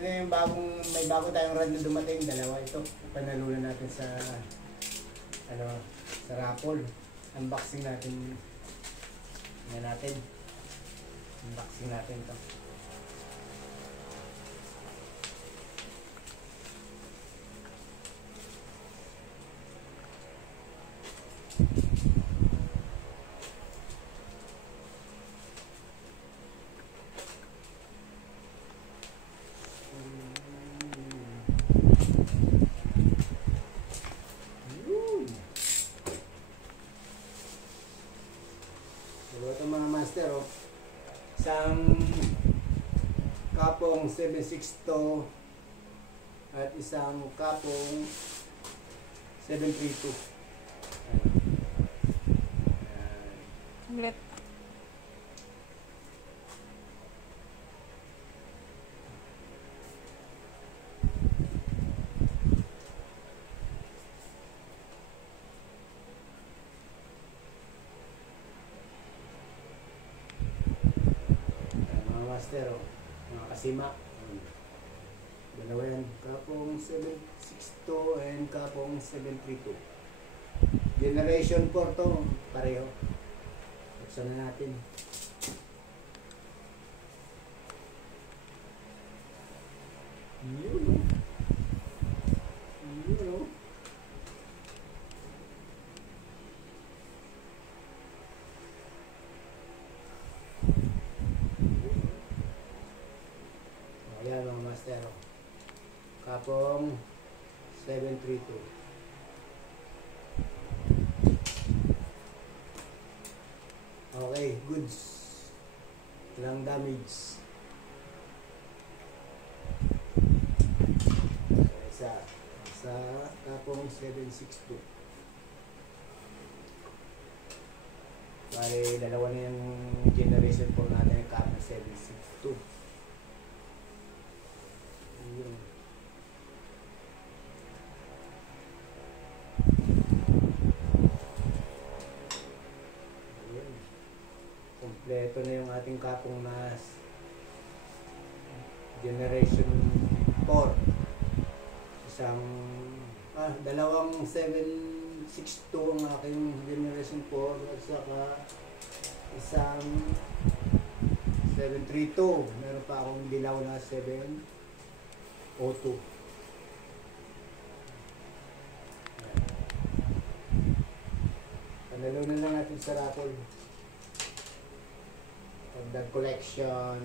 na yung may bago tayong rad na dumating, dalawa ito. Panalunan natin sa sa raffle. Unboxing natin. Tingnan natin. Unboxing natin ito. Ito mga master, oh. Isang kapong 762 at isang kapong 732. Ulit. Master, oh. Mga kasima. Dalawa yan. Kapong 762 and kapong 732. Generation 4 to. Pareho. Buksan na natin. Yun, oh. Yun, oh. Ayan mga master, kapong 732. Okay, goods. Walang damage. Sa kapong 762. Bale, dalawa na yung generation 4 natin yung kapong 762. Yun. Ayun. Kompleto na yung ating kapong na generation 4. Dalawang 762 ang aking generation 4 at saka isang 732. Meron pa akong dilaw na 702. Panalunan lang natin sa raffle. Pagdag collection.